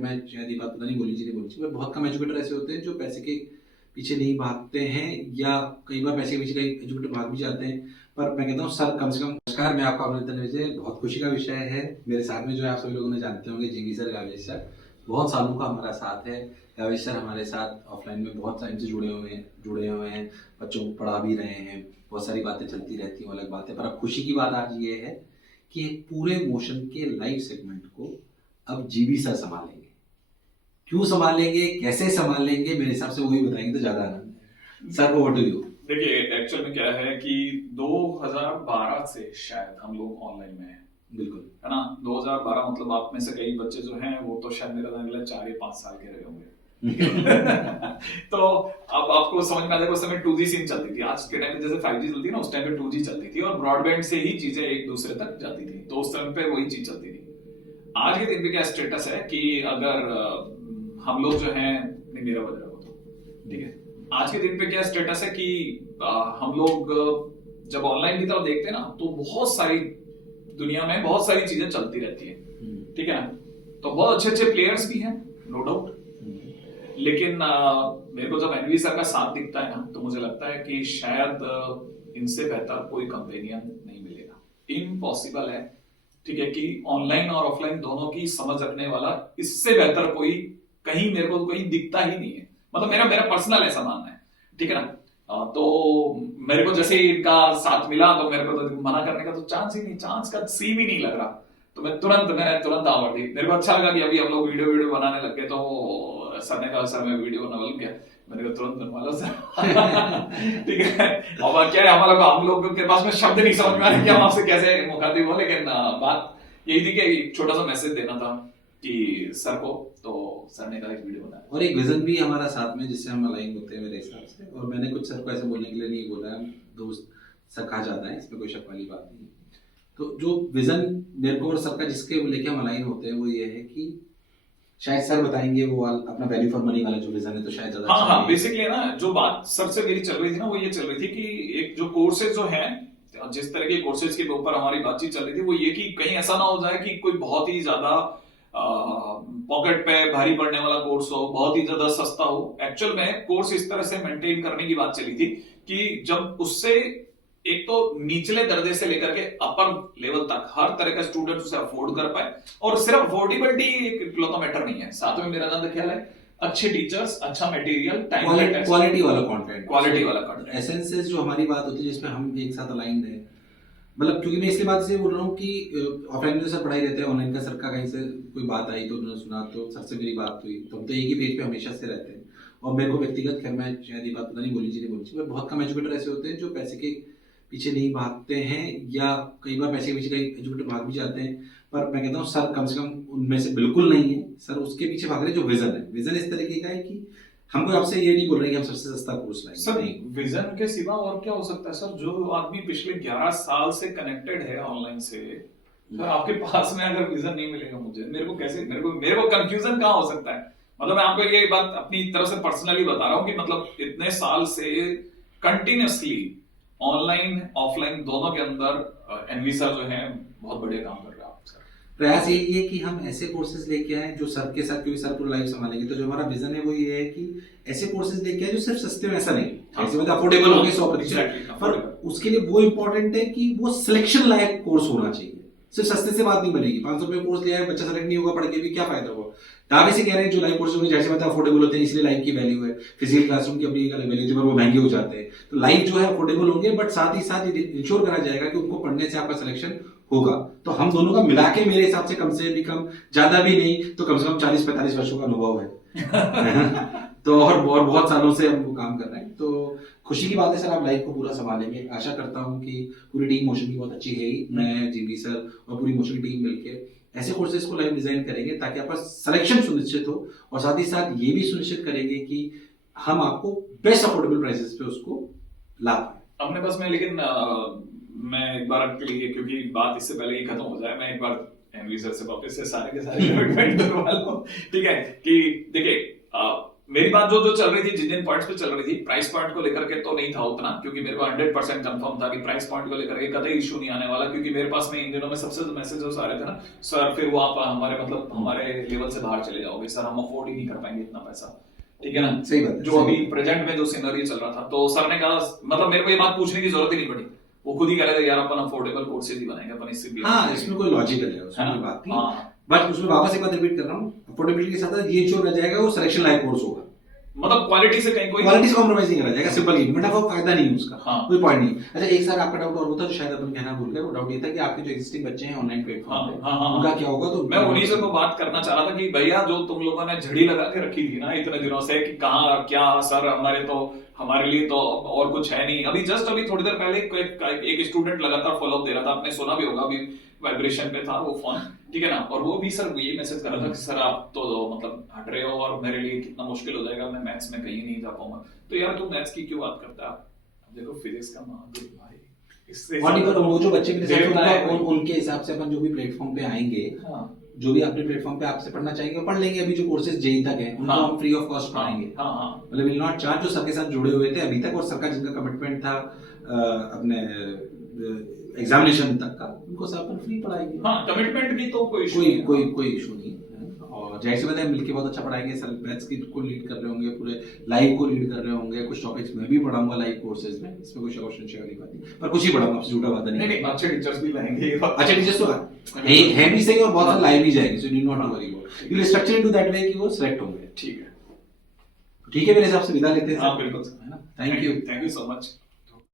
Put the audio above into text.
मैं शायद ये बात पता नहीं बोली जी नहीं बोली थी, पर बहुत कम एजुकेटर ऐसे होते हैं जो पैसे के पीछे नहीं भागते हैं, या कई बार पैसे के पीछे कई एजुकेटर भाग भी जाते हैं। पर मैं कहता हूँ सर कम से कम नमस्कार, मैं आपका अभिनंदन विजय, बहुत खुशी का विषय है। मेरे साथ में जो है आप सभी लोगों ने जानते होंगे जीवी सर, गावेश सर, बहुत सालों का हमारा साथ है। गावेश सर हमारे साथ ऑफलाइन में बहुत टाइम से जुड़े हुए हैं, बच्चों को पढ़ा भी रहे हैं, बहुत सारी बातें चलती रहती हैं, अलग बात है। पर अब खुशी की बात आज ये है कि पूरे मोशन के लाइव सेगमेंट को अब जीवी सर संभालेंगे। क्यों संभालेंगे, कैसे संभालेंगे, मेरे हिसाब से वही बताएंगे तो ज्यादा आनंद है। Sir over to you. देखिए एक्चुअल में क्या है कि 2012 से शायद हम लोग ऑनलाइन में हैं। बिल्कुल है ना, 2012 मतलब आप में से कई बच्चे जो हैं वो तो शायद मेरा अगले 4 या 5 साल के रहे होंगे। तो अब आपको समझ में आ जाएगा, उस समय 2G सिम चलती थी। आज के टाइम पे जैसे 5G चलती है ना, उस टाइम पे 2G चलती थी और ब्रॉडबैंड से ही चीजें एक दूसरे तक जाती थी, तो उस टाइम पे वही चीज चलती थी। आज के दिन पे क्या स्टेटस है कि अगर हम लोग जो है, नहीं मेरा बज रहा हो तो ठीक है, आज के दिन पे क्या स्टेटस है कि हम लोग जब ऑनलाइन की तरफ देखते हैं ना, तो बहुत सारी दुनिया में बहुत सारी चीजें चलती रहती है, ठीक है ना। तो बहुत अच्छे अच्छे प्लेयर्स भी हैं, नो डाउट, लेकिन मेरे को जब एनवी सर का साथ दिखता है ना, तो मुझे लगता है कि शायद इनसे बेहतर कोई कंपेनियन नहीं मिलेगा। इम्पॉसिबल है, ठीक है, कि ऑनलाइन और ऑफलाइन दोनों की समझ रखने वाला इससे बेहतर कोई कहीं मेरे को कोई दिखता ही नहीं है। मतलब मेरा मेरा पर्सनल ऐसा मानना है, ठीक है ना। तो मेरे को जैसे इनका साथ मिला तो मेरे को तो मना करने का तो चांस ही नहीं, चांस का सी भी नहीं लग रहा। तो मैं तुरंत आवर दी। मेरे को अच्छा लगा कि अभी हम लोग वीडियो बनाने लग गए, तो सर ने कहा सर मैं वीडियो बनवा लूं क्या, मैंने कहा तुरंत बनवा लो सर। ठीक है। और क्या है, हम लोग के पास में शब्द नहीं समझ में आ रहे कि हम आपसे कैसे मुखातिब हो, लेकिन बात यही थी कि एक छोटा सा मैसेज देना था कि सर को, तो सर ने कहा एक वीडियो बना और एक विजन भी हमारा साथ में जिससे हम अलाइन होते हैं मेरे हिसाब से। और मैंने कुछ सर को ऐसे बोलने के लिए नहीं बोला है, दोस्त सर कहा जाता है, इसमें कोई शक वाली बात नहीं। तो जो विजन मेरे को और सर का जिसके लेके हम अलाइन होते हैं वो ये है कि शायद सर बताएंगे वो अपना वैल्यू फॉर मनी वाला जो विजन है, तो शायद ज्यादा हाँ बेसिकली ना जो बात सर से मेरी चल रही थी ना, वो ये चल रही थी कि एक जो कोर्सेज जो है, जिस तरह के कोर्सेज के ऊपर हमारी बातचीत चल रही थी, वो ये कि कहीं ऐसा ना हो जाए कि कोई बहुत ही ज्यादा पॉकेट पे भारी पड़ने वाला कोर्स हो, बहुत ही ज्यादा सस्ता हो। एक्चुअल में कोर्स इस तरह से मेंटेन करने की बात चली थी कि जब उससे एक तो निचले दर्जे से लेकर के अपर लेवल तक हर तरह का स्टूडेंट उसे अफोर्ड कर पाए। और सिर्फ अफोर्डेबिलिटी एक इकलौता मैटर नहीं है, साथ में मेरा नाम ख्याल है अच्छे टीचर्स, अच्छा मटेरियल, क्वालिटी वाला कंटेंट, क्वालिटी वाला कंटेंट, एसेंसेस जो हमारी बात होती है जिसमें हम एक साथ अलाइंड है। मतलब क्योंकि मैं इसलिए बात से बोल रहा हूँ कि ऑफलाइन में तो सर पढ़ाई रहता है, ऑनलाइन का सर का कहीं से कोई बात आई तो उन्होंने सुना, तो सर से मेरी बात हुई, तो हम तो एक ही पेज पे हमेशा से रहते हैं। और मेरे को व्यक्तिगत, खैर मैं शायद ये बात पता नहीं बोली जी नहीं बोली, पर बहुत कम एजुकेटर ऐसे होते हैं जो पैसे के पीछे नहीं भागते हैं, या कई बार पैसे के पीछे कई एजुकेटर भाग भी जाते हैं। पर मैं कहता हूँ सर कम से कम उनमें से बिल्कुल नहीं है। सर उसके पीछे भाग रहे जो विजन है, विजन इस तरीके का है कि हम कोई आपसे ये नहीं बोल रहे कि हम सबसे सस्ता कोर्स लाएंगे। सर विजन के सिवा और क्या हो सकता है सर? जो आदमी पिछले 11 साल से कनेक्टेड है ऑनलाइन से, सर आपके पास में अगर विजन नहीं मिलेगा मुझे, मेरे को कंफ्यूजन कहाँ हो सकता है? मतलब मैं आपको ये बात अपनी तरफ से पर्सनली बता रहा हूँ कि मतलब इतने साल से कंटिन्यूअसली ऑनलाइन ऑफलाइन दोनों के अंदर एनवी सर जो है बहुत बढ़िया काम कर रहे हैं। प्रयास यही है कि हम ऐसे कोर्सेज लेके आए जो सर के साथ, क्योंकि सर पूरा लाइफ संभालेंगे, तो जो हमारा विजन है वो ये है कि ऐसे कोर्सेज लेके आए जो सिर्फ सस्ते में, ऐसा नहीं ऐसे मतलब अफोर्डेबल होंगे 100%, पर उसके लिए वो इम्पोर्टेंट है कि वो सिलेक्शन लायक कोर्स होना चाहिए। सिर्फ सस्ते से बात नहीं बनेगी। 500 रुपए कोर्स लिया है, बच्चा सेलेक्ट नहीं होगा, पढ़ के भी क्या फायदा होगा। दावे से कह रहे हैं जो लाइव कोर्स होंगे जैसे मतलब अफोर्डेबल होते हैं, इसलिए लाइव की वैल्यू है। फिजिकल क्लासरूम की अपनी एक अलग वैल्यू है, वो महंगे हो जाते हैं। तो लाइव जो है अफोर्डेबल होंगे, बट साथ ही साथ इंश्योर करा जाएगा कि उनको पढ़ने से आपका सिलेक्शन होगा। तो हम दोनों का मिला के मेरे हिसाब से कम से भी कम, ज्यादा भी नहीं तो कम से कम 40-45 वर्षों का अनुभव है। तो और बहुत सालों से हम वो काम कर रहे हैं। तो खुशी की बात है सर, आप लाइफ को पूरा संभालेंगे। आशा करता हूँ कि पूरी टीम मोशन की बहुत अच्छी है ही, मैं जीवी सर और पूरी मोशन की टीम मिलकर ऐसे कोर्सेज को लाइव डिजाइन करेंगे ताकि आपका सिलेक्शन सुनिश्चित हो, और साथ ही साथ ये भी सुनिश्चित करेंगे कि हम आपको बेस्ट अफोर्डेबल प्राइसेस पे उसको ला पाए अपने पास में। लेकिन मैं एक बार के लिए, क्योंकि बात इससे पहले ही खत्म हो जाए, मैं एक बार एनवी सर से वापस से सारे के सारे कमिटमेंट करवा लूं, ठीक है? कि देखिए मेरी बात जो जो चल रही थी, जिन जिन पॉइंट्स पे चल रही थी, प्राइस पॉइंट को लेकर के तो नहीं था उतना, क्योंकि मेरे को 100% कंफर्म था कि प्राइस पॉइंट को लेकर के कतई इशू नहीं आने वाला, क्योंकि मेरे पास में इन दिनों में सबसे जो मैसेजेस आ रहे थे ना, सर फिर वो आप हमारे मतलब हमारे लेवल से बाहर चले जाओगे सर, हम अफोर्ड ही नहीं कर पाएंगे इतना पैसा, ठीक है ना। सही बात है, जो सही अभी बात है। प्रेजेंट में जो सिनेरियो चल रहा था, तो सर ने कहा, मतलब मेरे को ये बात पूछने की जरूरत ही नहीं पड़ी, वो खुद ही कह रहे थे यार अपन अफोर्डेबल कोर्सेज ही बनाएंगे अपन, इससे भी हाँ, इसमें कोई लॉजिकल है, उसमें है ना? कोई बात नहीं। हाँ। बट उसमें वापस एक बात रिपीट कर रहा हूँ, अफोर्डेबिलिटी के साथ साथ ये जो रह जाएगा वो सिलेक्शन लाइक कोर्स होगा, मतलब क्वालिटी से कहीं कोई क्वालिटी से कॉम्प्रोमाइज नहीं करा जाएगा, सिंपल ये मेटाफोर फायदा नहीं है उसका, हाँ। कोई पॉइंट नहीं। अच्छा, एक सर आपका डाउट और होता तो शायद अपन कहना भूल गए, वो डाउट ये था कि आपके जो एग्जिस्टिंग बच्चे हैं ऑनलाइन प्लेटफॉर्म पे, हाँ। उनका क्या होगा। तो मैं उन्हीं से तो बात करना चाह रहा था कि भैया जो तुम लोगों ने झड़ी लगा के रखी थी ना इतने दिनों से कि कहाँ क्या सर, हमारे लिए तो और कुछ है नहीं। अभी जस्ट अभी थोड़ी देर पहले एक स्टूडेंट लगातार फॉलोअप दे रहा था, आपने सुना भी होगा, अभी वाइब्रेशन पे था वो फोन, ठीक है ना, और वो भी सर ये मैसेज कर रहा था कि सर आप तो मतलब हट रहे हो और मेरे लिए कितना मुश्किल हो जाएगा, मैं मैथ्स में कहीं नहीं जा पाऊंगा। तो यार तू मैथ्स की क्यों बात करता है, आप देखो फिजिक्स का महादेव भाई, इससे और नहीं तो वो जो बच्चे मेरे साथ देवता है होंगे, कोई। उनके हिसाब से अपन जो भी प्लेटफॉर्म पे आएंगे, हाँ। जो भी अपने प्लेटफॉर्म पे आपसे पढ़ना चाहेंगे वो पढ़ लेंगे। अभी जो कोर्सेज जेई तक है उनको हाँ। हम फ्री ऑफ कॉस्ट पढ़ाएंगे, हाँ। मतलब विल नॉट चार्ज, जो सर के साथ जुड़े हुए थे अभी तक और सर का जिनका कमिटमेंट था अपने एग्जामिनेशन तक का, उनको सब अपन फ्री पढ़ाएंगे। हाँ, कमिटमेंट की तो कोई इशू कोई इशू नहीं है। और जाहिर सी बात है मिलके बहुत अच्छा पढ़ाएंगे, सर मैथ्स की को लीड कर रहे होंगे, पूरे लाइव को लीड कर रहे होंगे, कुछ टॉपिक्स मैं भी पढ़ाऊंगा लाइव कोर्सेज में, इसमें कोई क्वेश्चन वाली बात नहीं, पर कुछ ही पढ़ाऊंगा, आपसे झूठा बात नहीं। नहीं, अच्छे टीचर्स भी लाएंगे। अच्छा टीचर्स तो है भी सही, और बहुत सारे लाइव भी जाएंगे, so you not to worry about, you will structure into that way कि वो सिलेक्ट होंगे। ठीक है ठीक है, मेरे हिसाब से विदा लेते हैं। हाँ बिल्कुल, है ना, थैंक यू सो मच।